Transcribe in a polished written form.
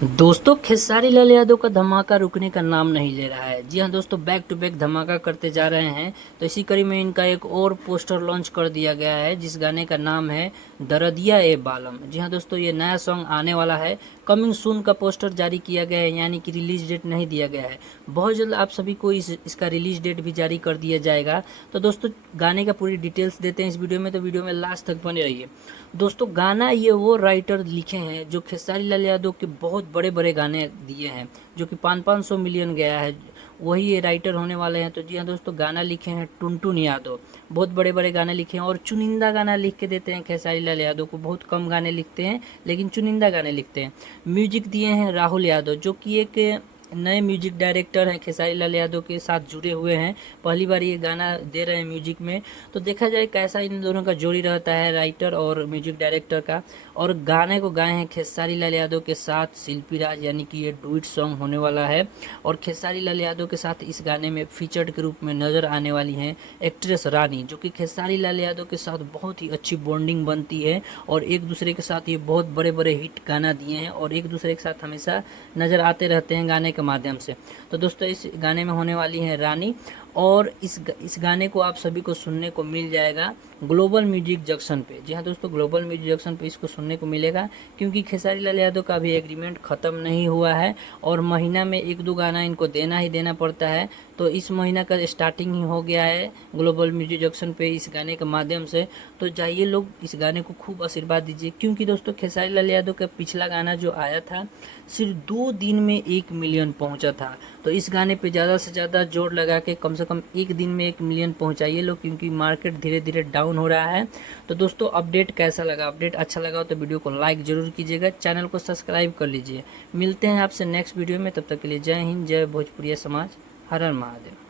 दोस्तों खेसारी लाल यादव का धमाका रुकने का नाम नहीं ले रहा है। जी हाँ दोस्तों, बैक टू बैक धमाका करते जा रहे हैं। तो इसी कड़ी में इनका एक और पोस्टर लॉन्च कर दिया गया है, जिस गाने का नाम है दरदिया ए बालम। जी हाँ दोस्तों, ये नया सॉन्ग आने वाला है। कमिंग सून का पोस्टर जारी किया गया है, यानी कि रिलीज डेट नहीं दिया गया है। बहुत जल्द आप सभी को इसका रिलीज डेट भी जारी कर दिया जाएगा। तो दोस्तों गाने का पूरी डिटेल्स देते हैं इस वीडियो में, तो वीडियो में लास्ट तक बने रहिए। दोस्तों गाना ये वो राइटर लिखे हैं जो खेसारी लाल यादव के बहुत बड़े बड़े गाने दिए हैं, जो कि 500 मिलियन गया है। वही ये राइटर होने वाले हैं। तो जी हाँ दोस्तों, गाना लिखे हैं टुनटुन यादव। बहुत बड़े बड़े गाने लिखे हैं और चुनिंदा गाना लिख के देते हैं खेसारी लाल यादव को। बहुत कम गाने लिखते हैं, लेकिन चुनिंदा गाने लिखते हैं। म्यूजिक दिए हैं राहुल यादव, जो कि एक नए म्यूजिक डायरेक्टर हैं, खेसारी लाल यादव के साथ जुड़े हुए हैं। पहली बार ये गाना दे रहे हैं म्यूजिक में। तो देखा जाए कैसा इन दोनों का जोड़ी रहता है, राइटर और म्यूजिक डायरेक्टर का। और गाने को गाए हैं खेसारी लाल यादव के साथ शिल्पी राज, यानी कि ये डुइट सॉन्ग होने वाला है। और खेसारी लाल यादव के साथ इस गाने में फीचर्ड के रूप में नज़र आने वाली हैं एक्ट्रेस रानी, जो कि खेसारी लाल यादव के साथ बहुत ही अच्छी बॉन्डिंग बनती है। और एक दूसरे के साथ ये बहुत बड़े बड़े हिट गाना दिए हैं और एक दूसरे के साथ हमेशा नज़र आते रहते हैं गाने के माध्यम से। तो दोस्तों इस गाने में होने वाली है रानी। और इस गाने को आप सभी को सुनने को मिल जाएगा ग्लोबल म्यूजिक जंक्शन पे। जी हाँ दोस्तों, ग्लोबल म्यूजिक जंक्शन पे इसको सुनने को मिलेगा, क्योंकि खेसारी लाल यादव का भी एग्रीमेंट ख़त्म नहीं हुआ है और महीना में एक दो गाना इनको देना ही देना पड़ता है। तो इस महीना का स्टार्टिंग ही हो गया है ग्लोबल म्यूजिक जंक्शन पे इस गाने के माध्यम से। तो जाइए लोग इस गाने को खूब आशीर्वाद दीजिए, क्योंकि दोस्तों खेसारी लाल यादव का पिछला गाना जो आया था सिर्फ 2 दिन में 1 मिलियन पहुंचा था। तो इस गाने पे ज़्यादा से ज़्यादा जोर लगा के कम से कम एक दिन में 1 मिलियन पहुंचाइए लोग, क्योंकि मार्केट धीरे धीरे डाउन हो रहा है। तो दोस्तों अपडेट कैसा लगा? अपडेट अच्छा लगा तो वीडियो को लाइक ज़रूर कीजिएगा, चैनल को सब्सक्राइब कर लीजिए। मिलते हैं आपसे नेक्स्ट वीडियो में, तब तक के लिए जय हिंद, जय भोजपुरिया समाज, हर हर महादेव।